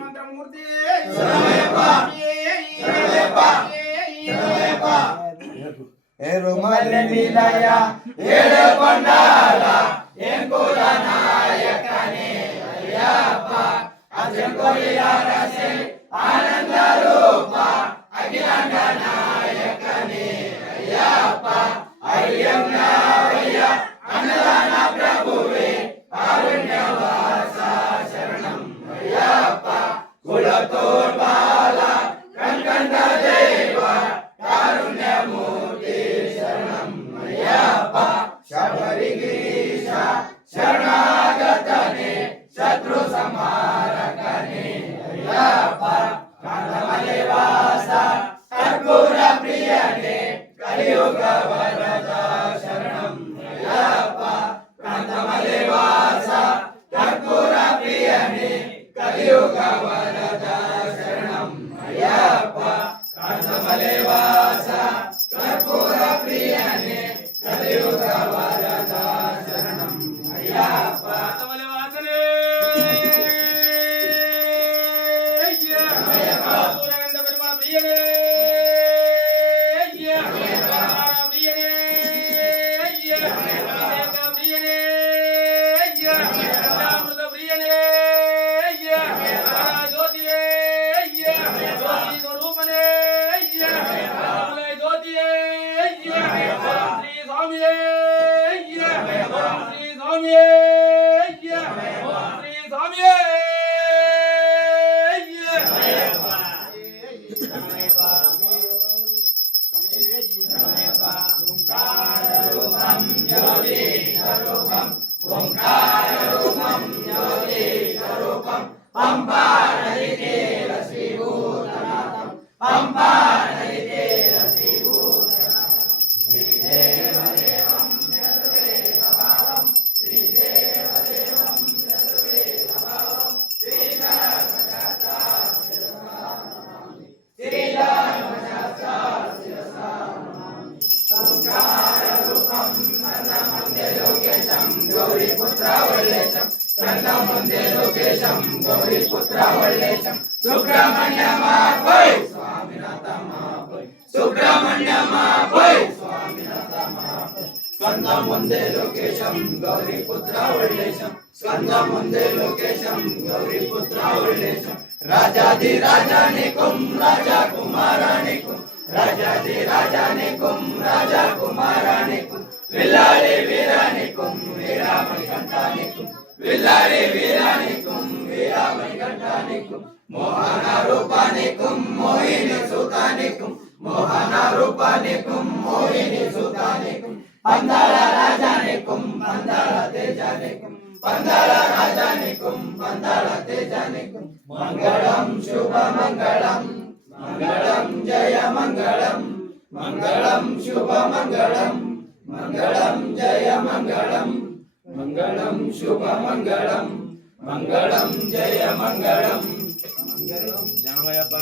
మంత్రమూర్తి ఎరుమల్లె నిలయ ఏడు కొండల ఎంకుల నాయకనే అయ్యప్ప అజంకొలియ రసే ఆనంద రూప అఖిలాండ నాయకనే అయ్యప్ప అయ్యంగావయ్య అన్నదాన ప్రభువే కారుణ్యవాస శరణం అయ్యప్ప కులతోర్బాల కన్కండ దేవ కారుణ్యమూర్తి శరణం అయ్యప్ప శబరిగిరీశ శరణాగతనే శత్రు సంహారకనే అయ్యప్ప కాంతమలై వాస కర్పూర ప్రియనే కలియుగ వరద శరణం అయ్యప్ప కాంతమలై వాస కర్పూర ప్రియనే కలియుగ వరద శరణం అయ్యప్ప కాంతమలై వాస కర్పూర ప్రియనే కలియుగ వరద శరణం అయ్యప్ప కాంతమలై వాసనే సూర్యగంధ పరిమళ ప్రియనే స్కందముందే లోకేశం గౌరీపుత్ర వల్లేశం స్కందముందే లోకేశం గౌరీపుత్ర వల్లేశం రాజాది రాజానికుం రాజా కుమారానికుం రాజాది రాజానికుం రాజా కుమారానికుం విల్లాలి వీరానికుం వీరామణి కంఠానికుం విల్లాలి వీరానికుం వీరామణి కంఠానికుం మోహన రూపానికుం మోహిని సుతానికుం మోహన రూపానికుం మోహిని సుతానికుం పందాల రాజానికుం పందాల తేజానికుం పందాల రాజానికుం పందాల తేజానికుం మంగళం శుభ మంగళం మంగళం జయ మంగళం మంగళం శుభ మంగళం మంగళం జయ మంగళం మంగళం శుభ మంగళం మంగళం జయ మంగళం మంగళం జనమయ్యప్ప